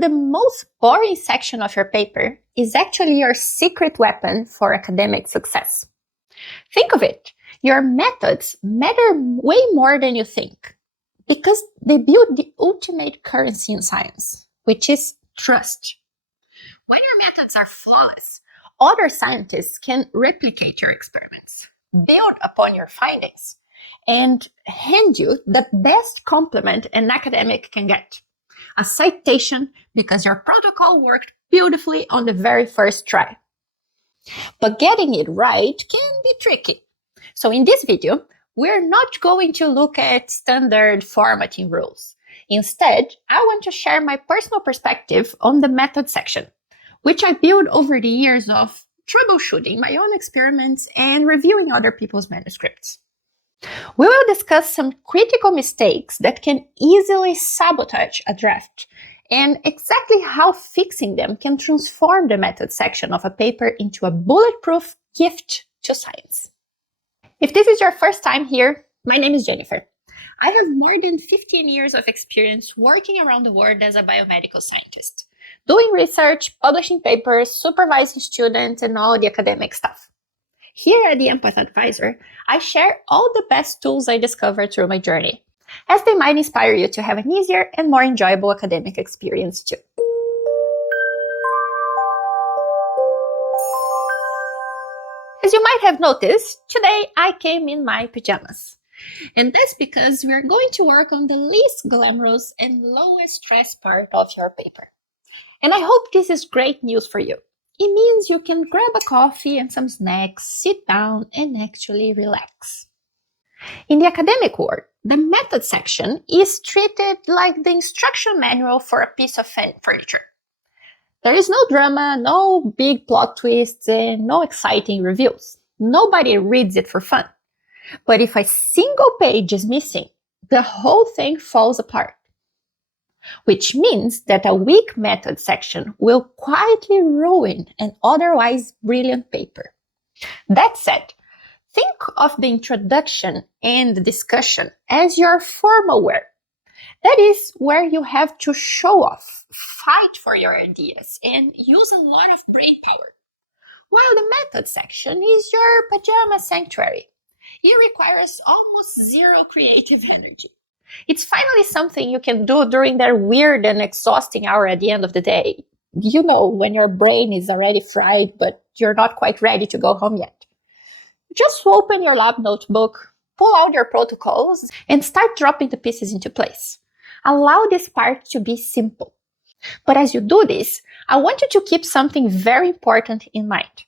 the most boring section of your paper is actually your secret weapon for academic success. Think of it. Your methods matter way more than you think because they build the ultimate currency in science, which is trust. When your methods are flawless, other scientists can replicate your experiments, build upon your findings, and hand you the best compliment an academic can get. A citation because your protocol worked beautifully on the very first try. But getting it right can be tricky. So in this video, we're not going to look at standard formatting rules. Instead, I want to share my personal perspective on the method section, which I built over the years of troubleshooting my own experiments and reviewing other people's manuscripts. We will discuss some critical mistakes that can easily sabotage a draft and exactly how fixing them can transform the method section of a paper into a bulletproof gift to science. If this is your first time here, my name is Jenifer. I have more than 15 years of experience working around the world as a biomedical scientist, doing research, publishing papers, supervising students, and all the academic stuff. Here at the Empath Advisor, I share all the best tools I discovered through my journey, as they might inspire you to have an easier and more enjoyable academic experience too. As you might have noticed, today I came in my pajamas. And that's because we are going to work on the least glamorous and lowest stress part of your paper. And I hope this is great news for you. It means you can grab a coffee and some snacks, sit down, and actually relax. In the academic world, the method section is treated like the instruction manual for a piece of furniture. There is no drama, no big plot twists, and no exciting reviews. Nobody reads it for fun. But if a single page is missing, the whole thing falls apart. Which means that a weak method section will quietly ruin an otherwise brilliant paper. That said, think of the introduction and the discussion as your formal work. That is where you have to show off, fight for your ideas, and use a lot of brain power. While the method section is your pajama sanctuary. It requires almost zero creative energy. It's finally something you can do during that weird and exhausting hour at the end of the day. You know, when your brain is already fried, but you're not quite ready to go home yet. Just open your lab notebook, pull out your protocols, and start dropping the pieces into place. Allow this part to be simple. But as you do this, I want you to keep something very important in mind.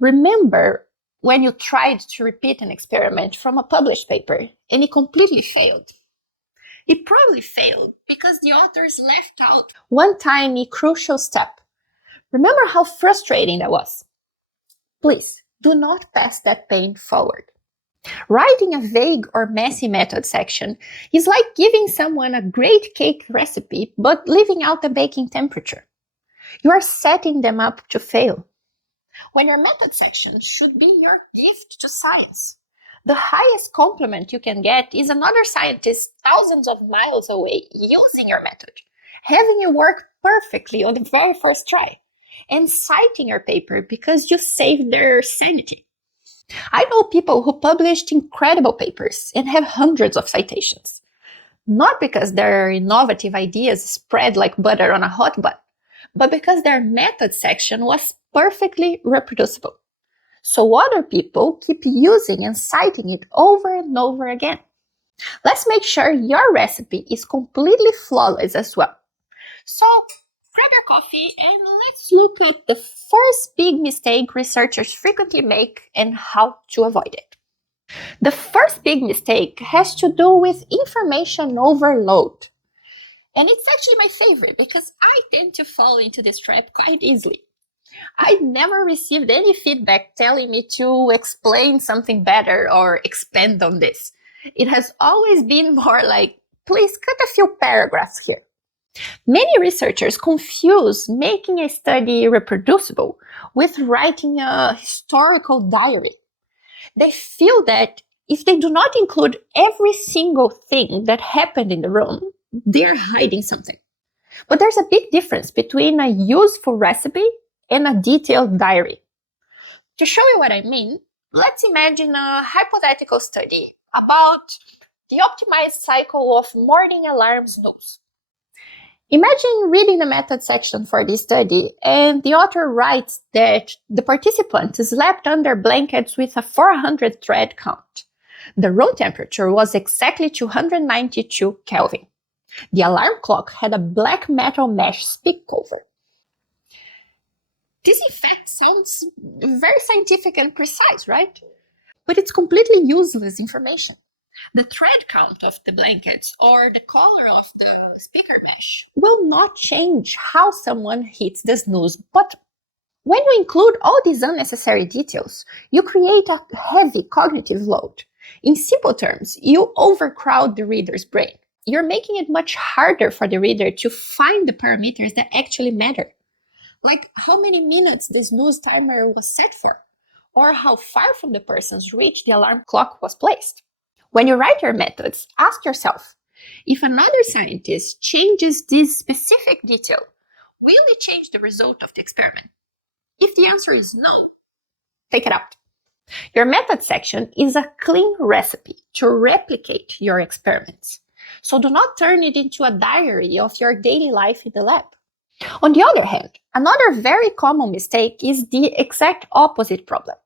Remember when you tried to repeat an experiment from a published paper and it completely failed. It probably failed because the authors left out one tiny crucial step. Remember how frustrating that was? Please, do not pass that pain forward. Writing a vague or messy method section is like giving someone a great cake recipe but leaving out the baking temperature. You are setting them up to fail. When your method section should be your gift to science. The highest compliment you can get is another scientist thousands of miles away using your method, having you work perfectly on the very first try, and citing your paper because you saved their sanity. I know people who published incredible papers and have hundreds of citations, not because their innovative ideas spread like butter on a hot bun, but because their method section was perfectly reproducible. So other people keep using and citing it over and over again. Let's make sure your recipe is completely flawless as well. So grab your coffee and let's look at the first big mistake researchers frequently make and how to avoid it. The first big mistake has to do with information overload. And it's actually my favorite because I tend to fall into this trap quite easily. I never received any feedback telling me to explain something better or expand on this. It has always been more like, please cut a few paragraphs here. Many researchers confuse making a study reproducible with writing a historical diary. They feel that if they do not include every single thing that happened in the room, they're hiding something. But there's a big difference between a useful recipe and a detailed diary. To show you what I mean, let's imagine a hypothetical study about the optimized cycle of morning alarm snooze. Imagine reading the method section for this study, and the author writes that the participant slept under blankets with a 400 thread count. The room temperature was exactly 292 Kelvin. The alarm clock had a black metal mesh speak cover. This effect sounds very scientific and precise, right? But it's completely useless information. The thread count of the blankets or the color of the speaker mesh will not change how someone hits the snooze button. When you include all these unnecessary details, you create a heavy cognitive load. In simple terms, you overcrowd the reader's brain. You're making it much harder for the reader to find the parameters that actually matter, like how many minutes the snooze timer was set for, or how far from the person's reach the alarm clock was placed. When you write your methods, ask yourself, if another scientist changes this specific detail, will it change the result of the experiment? If the answer is no, take it out. Your method section is a clean recipe to replicate your experiments. So do not turn it into a diary of your daily life in the lab. On the other hand, another very common mistake is the exact opposite problem.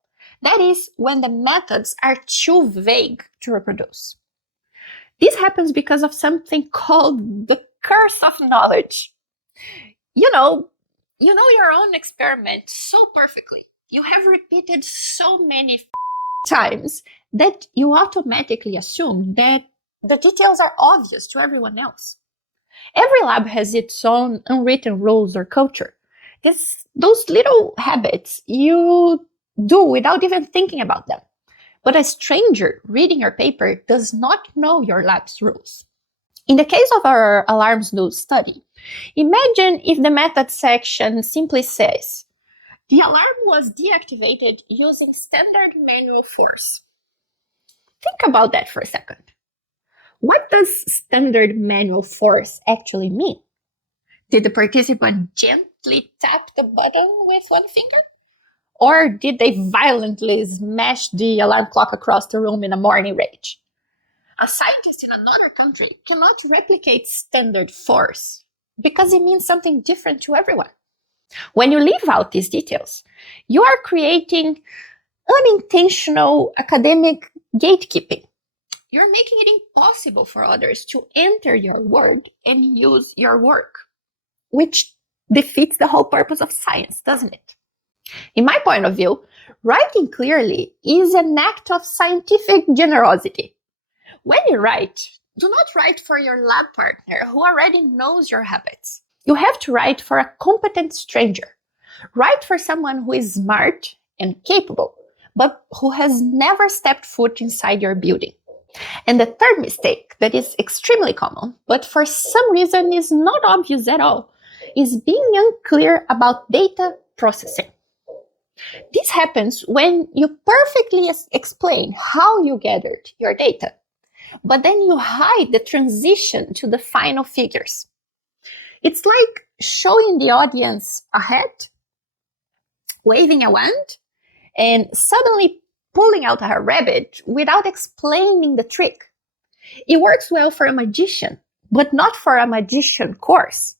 That is, when the methods are too vague to reproduce. This happens because of something called the curse of knowledge. You know your own experiment so perfectly. You have repeated so many times that you automatically assume that the details are obvious to everyone else. Every lab has its own unwritten rules or culture. Those little habits you do without even thinking about them. But a stranger reading your paper does not know your lab's rules. In the case of our alarm snooze study, imagine if the method section simply says, the alarm was deactivated using standard manual force. Think about that for a second. What does standard manual force actually mean? Did the participant gently tap the button with one finger? Or did they violently smash the alarm clock across the room in a morning rage? A scientist in another country cannot replicate standard force because it means something different to everyone. When you leave out these details, you are creating unintentional academic gatekeeping. You're making it impossible for others to enter your word and use your work, which defeats the whole purpose of science, doesn't it? In my point of view, writing clearly is an act of scientific generosity. When you write, do not write for your lab partner who already knows your habits. You have to write for a competent stranger. Write for someone who is smart and capable, but who has never stepped foot inside your building. And the third mistake that is extremely common, but for some reason is not obvious at all, is being unclear about data processing. This happens when you perfectly explain how you gathered your data, but then you hide the transition to the final figures. It's like showing the audience a hat, waving a wand, and suddenly pulling out a rabbit without explaining the trick. It works well for a magician, but not for a magician course.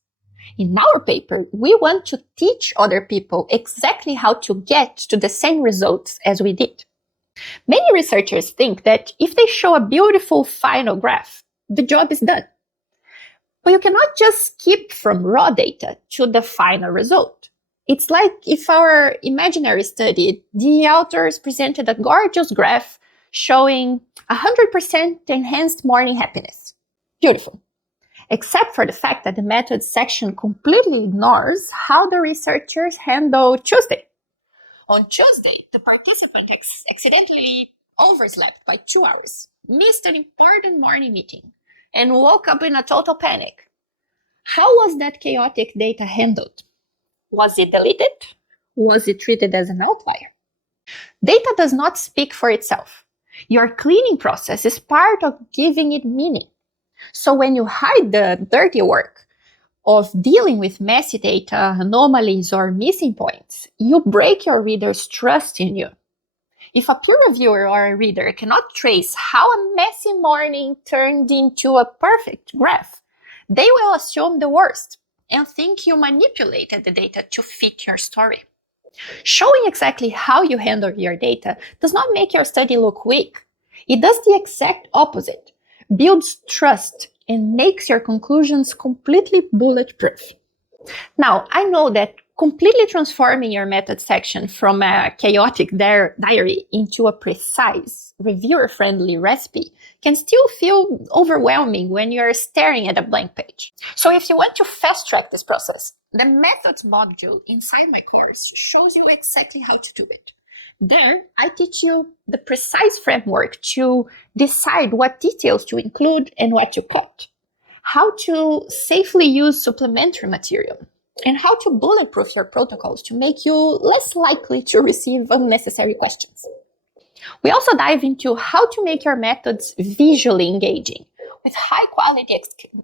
In our paper, we want to teach other people exactly how to get to the same results as we did. Many researchers think that if they show a beautiful final graph, the job is done. But you cannot just skip from raw data to the final result. It's like if our imaginary study, the authors presented a gorgeous graph showing 100% enhanced morning happiness. Beautiful. Except for the fact that the methods section completely ignores how the researchers handle Tuesday. On Tuesday, the participant accidentally overslept by 2 hours, missed an important morning meeting, and woke up in a total panic. How was that chaotic data handled? Was it deleted? Was it treated as an outlier? Data does not speak for itself. Your cleaning process is part of giving it meaning. So when you hide the dirty work of dealing with messy data, anomalies, or missing points, you break your reader's trust in you. If a peer reviewer or a reader cannot trace how a messy morning turned into a perfect graph, they will assume the worst and think you manipulated the data to fit your story. Showing exactly how you handle your data does not make your study look weak. It does the exact opposite, builds trust, and makes your conclusions completely bulletproof. Now, I know that completely transforming your method section from a chaotic diary into a precise, reviewer-friendly recipe can still feel overwhelming when you're staring at a blank page. So if you want to fast-track this process, the methods module inside my course shows you exactly how to do it. There, I teach you the precise framework to decide what details to include and what to cut, how to safely use supplementary material, and how to bulletproof your protocols to make you less likely to receive unnecessary questions. We also dive into how to make your methods visually engaging with high-quality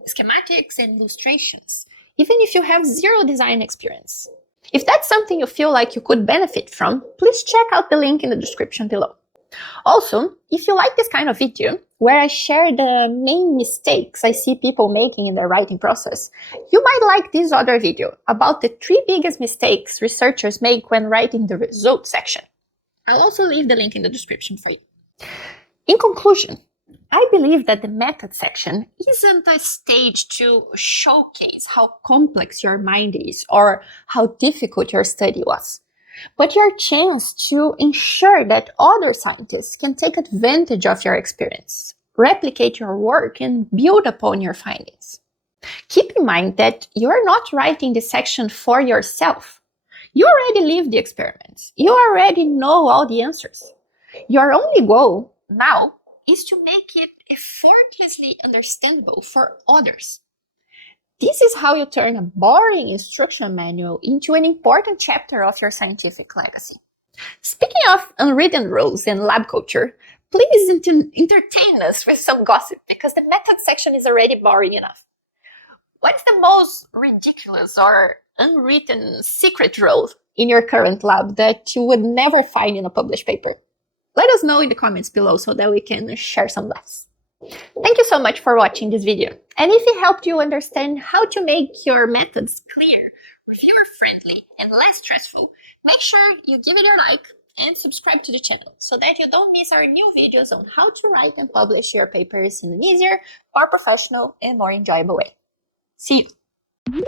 schematics and illustrations, even if you have zero design experience. If that's something you feel like you could benefit from, please check out the link in the description below. Also, if you like this kind of video, where I share the main mistakes I see people making in their writing process, you might like this other video about the 3 biggest mistakes researchers make when writing the results section. I'll also leave the link in the description for you. In conclusion, I believe that the method section isn't a stage to showcase how complex your mind is or how difficult your study was, but your chance to ensure that other scientists can take advantage of your experience, replicate your work, and build upon your findings. Keep in mind that you're not writing this section for yourself. You already lived the experiments. You already know all the answers. Your only goal now is to make it effortlessly understandable for others. This is how you turn a boring instruction manual into an important chapter of your scientific legacy. Speaking of unwritten rules and lab culture, please entertain us with some gossip because the method section is already boring enough. What's the most ridiculous or unwritten secret rule in your current lab that you would never find in a published paper? Let us know in the comments below so that we can share some laughs. Thank you so much for watching this video. And if it helped you understand how to make your methods clear, reviewer-friendly, and less stressful, make sure you give it a like and subscribe to the channel so that you don't miss our new videos on how to write and publish your papers in an easier, more professional, and more enjoyable way. See you!